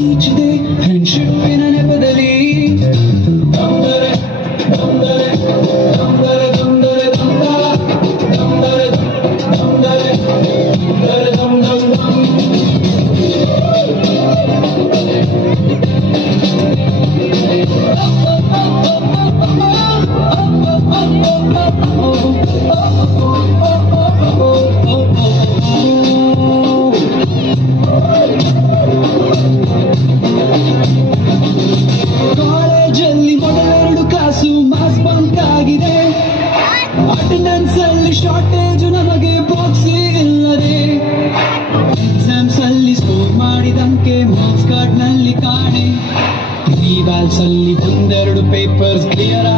ಕೀಚಿದೆ ಫ್ರೆಂಡ್ಶಿಪ್ಪಿನ ನೆಪದಲ್ಲಿ ದಮ್ದರೆ ದಮ್ದರೆ ದಮ್ದರೆ ದಮ್ದರೆ ದಮ್ದರೆ ದಮ್ದರೆ ದಮ್ದರೆ ದಮ್ ದಮ್ ದಮ್. ಕಾಲೇಜಲ್ಲಿ ಮೊದಲೆರಡು ಕ್ಲಾಸು ಮಾಸ್ ಬಂಕ್ ಆಗಿದೆ. ಅಟೆಂಡೆನ್ಸ್ ಅಲ್ಲಿ ಶಾರ್ಟೇಜ್ ನಮಗೆ ಬಾಕ್ಸ್ ಇಲ್ಲದೆ. ಎಕ್ಸಾಮ್ಸ್ ಅಲ್ಲಿ ಸ್ಕೋರ್ ಮಾಡಿದಂಕೆ ಮಾರ್ಕ್ಸ್ ಕಾರ್ಡ್ ನಲ್ಲಿ ಕಾಣೆ. ರಿವಾಲ್ಸ್ ಅಲ್ಲಿ ಒಂದೆರಡು ಪೇಪರ್ಸ್ ಕ್ಲಿಯರ್